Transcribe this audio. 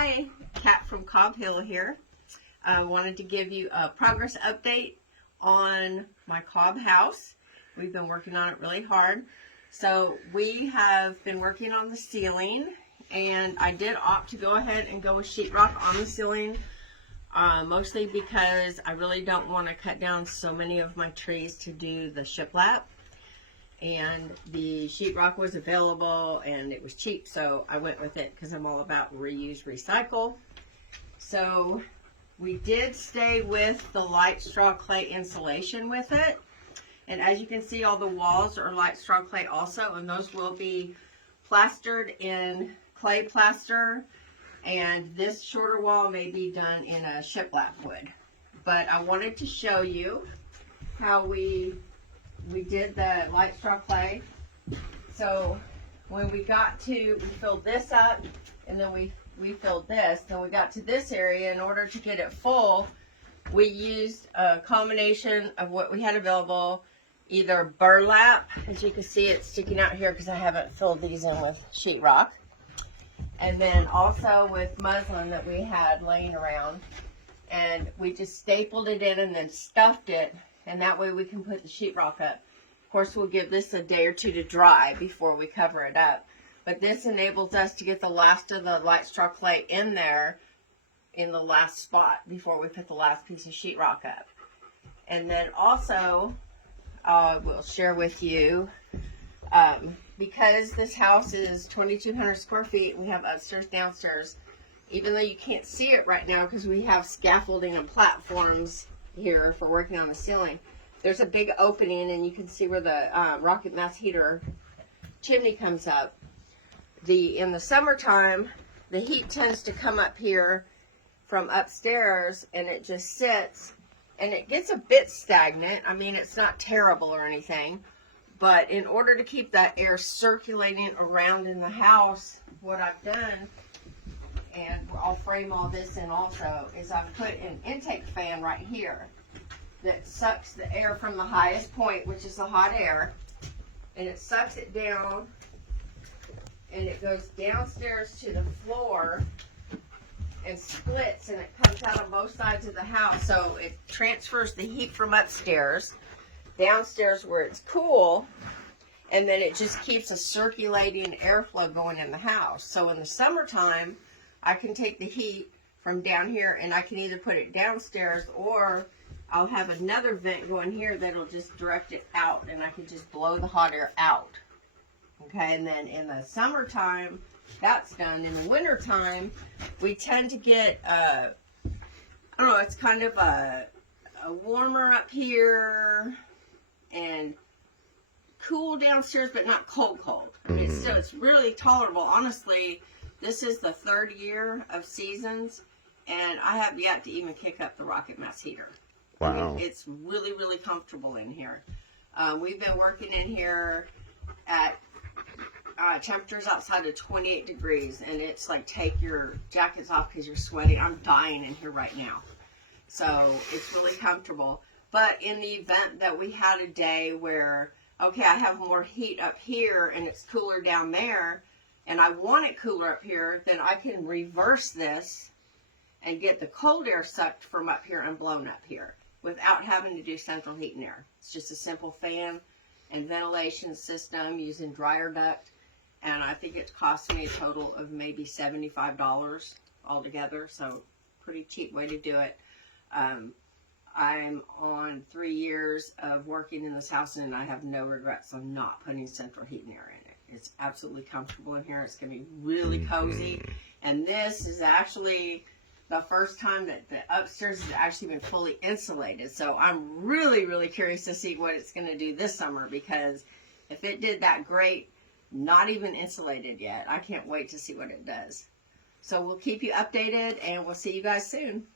Hi, Kat from Cob Hill here. I wanted to give you a progress update on my Cob House. We've been working on it really hard. So we have been working on the ceiling, and I did opt to go ahead and go with sheetrock on the ceiling, mostly because I really don't want to cut down so many of my trees to do the shiplap. And the sheetrock was available and it was cheap, so I went with it because I'm all about reuse, recycle. So we did stay with the light straw clay insulation with it, and as you can see, all the walls are light straw clay also, and those will be plastered in clay plaster, and this shorter wall may be done in a shiplap wood. But I wanted to show you how we did the light straw clay. So when we filled this up, and then we filled this, then we got to this area. In order to get it full, we used a combination of what we had available, either burlap, as you can see it's sticking out here because I haven't filled these in with sheetrock, and then also with muslin that we had laying around, and we just stapled it in and then stuffed it, and that way we can put the sheetrock up. Of course, we'll give this a day or two to dry before we cover it up. But this enables us to get the last of the light straw clay in there in the last spot before we put the last piece of sheetrock up. And then also, we'll share with you, because this house is 2,200 square feet, we have upstairs, downstairs. Even though you can't see it right now because we have scaffolding and platforms here for working on the ceiling, there's a big opening, and you can see where the rocket mass heater chimney comes up. In the summertime, the heat tends to come up here from upstairs, and it just sits, and it gets a bit stagnant. I mean, it's not terrible or anything, but in order to keep that air circulating around in the house, what I've done, and I'll frame all this in also, is I've put an intake fan right here that sucks the air from the highest point, which is the hot air, and it sucks it down, and it goes downstairs to the floor and splits, and it comes out on both sides of the house. So it transfers the heat from upstairs downstairs where it's cool, and then it just keeps a circulating airflow going in the house. So in the summertime, I can take the heat from down here, and I can either put it downstairs, or I'll have another vent going here that'll just direct it out, and I can just blow the hot air out. Okay, and then in the summertime, that's done. In the wintertime, we tend to get, I don't know, it's kind of a warmer up here and cool downstairs, but not cold. I mean, it's really tolerable. Honestly, this is the third year of seasons, and I have yet to even kick up the rocket mass heater. Wow. I mean, it's really, really comfortable in here. We've been working in here at temperatures outside of 28 degrees, and it's like, take your jackets off because you're sweating. I'm dying in here right now. So it's really comfortable. But in the event that we had a day where, okay, I have more heat up here and it's cooler down there, and I want it cooler up here, then I can reverse this and get the cold air sucked from up here and blown up here without having to do central heat and air. It's just a simple fan and ventilation system using dryer duct, and I think it cost me a total of maybe $75 altogether, so pretty cheap way to do it. I'm on 3 years of working in this house, and I have no regrets on not putting central heat and air in it. It's absolutely comfortable in here. It's going to be really cozy, and this is actually the first time that the upstairs has actually been fully insulated. So I'm really, really curious to see what it's going to do this summer, because if it did that great, not even insulated yet, I can't wait to see what it does. So we'll keep you updated, and we'll see you guys soon.